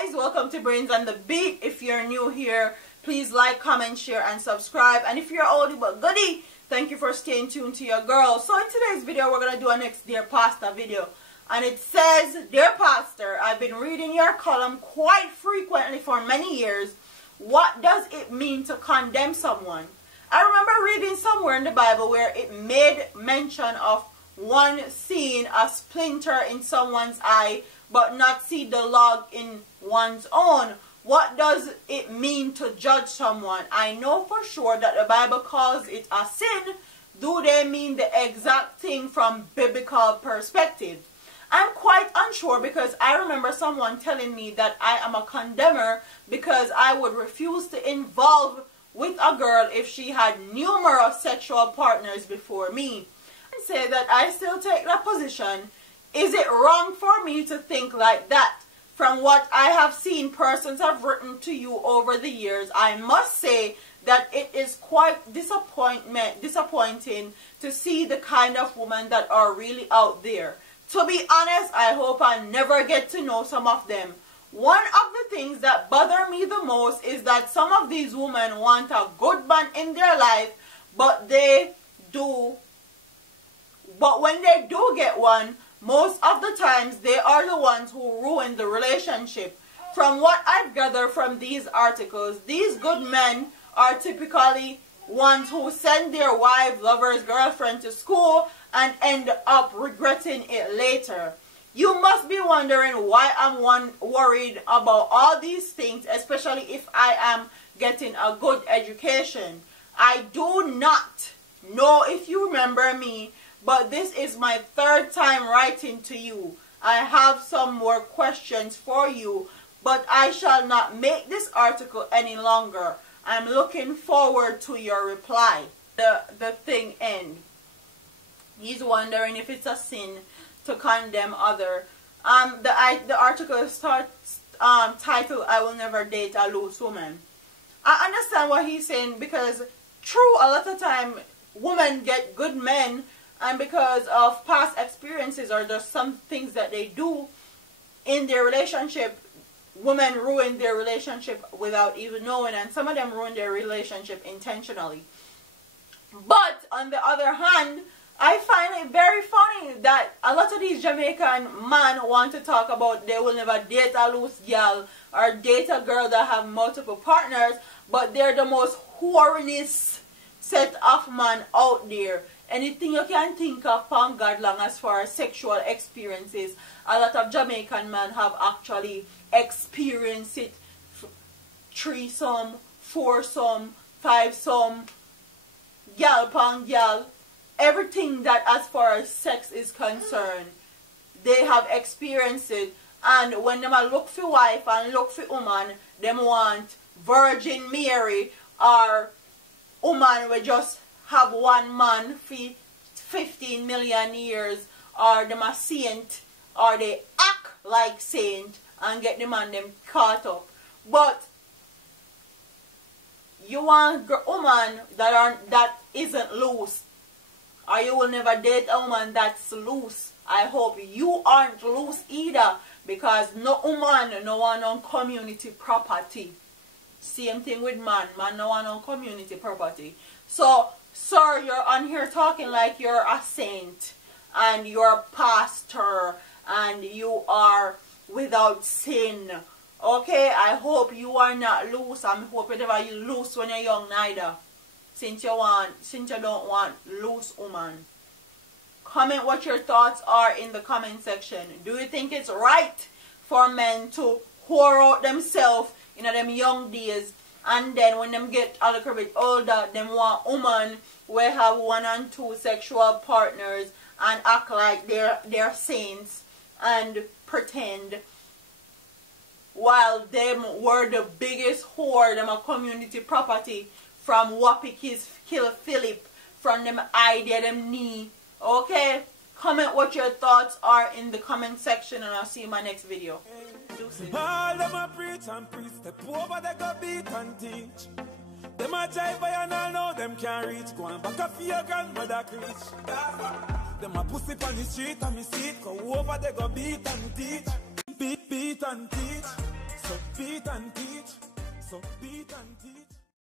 guys, welcome to Brains on the Beat. If you're new here, please like, comment, share, and subscribe. And if you're oldie but goodie, thank you for staying tuned to your girl. So in today's video, we're going to do a next Dear Pastor video. And it says, Dear Pastor, I've been reading your column quite frequently for many years. What does it mean to condemn someone? I remember reading somewhere in the Bible where it made mention of one seeing a splinter in someone's eye but not see the log in one's own. What does it mean to judge someone? I know for sure that the Bible calls it a sin. Do they mean the exact thing from biblical perspective? I'm quite unsure because I remember someone telling me that I am a condemner because I would refuse to involve with a girl if she had numerous sexual partners before me. And say that I still take that position. Is it wrong for me to think like that? From what I have seen persons have written to you over the years, I must say that it is quite disappointing to see the kind of women that are really out there. To be honest, I hope I never get to know some of them. One of the things that bother me the most is that some of these women want a good man in their life, but when they do get one, most of the times they are the ones who ruin the relationship. From what I've gathered from these articles, these good men are typically ones who send their wives, lovers, girlfriend to school and end up regretting it later. You must be wondering why I'm worried about all these things, especially if I am getting a good education. I do not know if you remember me, but this is my third time writing to you. I have some more questions for you, but I shall not make this article any longer. I'm looking forward to your reply. The thing ends. He's wondering if it's a sin to condemn other. The article starts titled, I will never date a loose woman. I understand what he's saying because true, a lot of time women get good men and because of past experiences or there's some things that they do in their relationship, women ruin their relationship without even knowing, and some of them ruin their relationship intentionally. But on the other hand, I find it very funny that a lot of these Jamaican men want to talk about they will never date a loose girl or date a girl that have multiple partners, but they're the most horniest set of men out there. Anything you can think of from God long as far as sexual experiences, a lot of Jamaican men have actually experienced it. Threesome, foursome, fivesome, gal pang gal. Everything that as far as sex is concerned, they have experienced it. And when them look for wife and look for woman, them want Virgin Mary or woman will just have one man for 15 million years, or them a saint, or they act like saint and get the man them caught up. But you want a woman that isn't loose, or you will never date a woman that's loose. I hope you aren't loose either, because no woman no one on community property. Same thing with man no one on community property. So sir, you're on here talking like you're a saint and you're a pastor and you are without sin. Okay, I hope you are not loose. I hope never you loose when you're young neither. Since you don't want loose woman. Comment what your thoughts are in the comment section. Do you think it's right for men to whore out themselves in them young days, and then when them get a little bit older, them want women will have 1 and 2 sexual partners and act like they're saints and pretend, while them were the biggest whore, them a community property from Wapikis kill Philip, from them idea them knee. Okay, comment what your thoughts are in the comment section and I'll see you in my next video. All them a preach and preach, step over they go beat and teach. Them a jive by and all know them can't reach. Go and back up for your grandmother preach. Them a pussy on the street and me see it. Go over they go beat and teach. Beat and teach. So beat and teach. So beat and teach.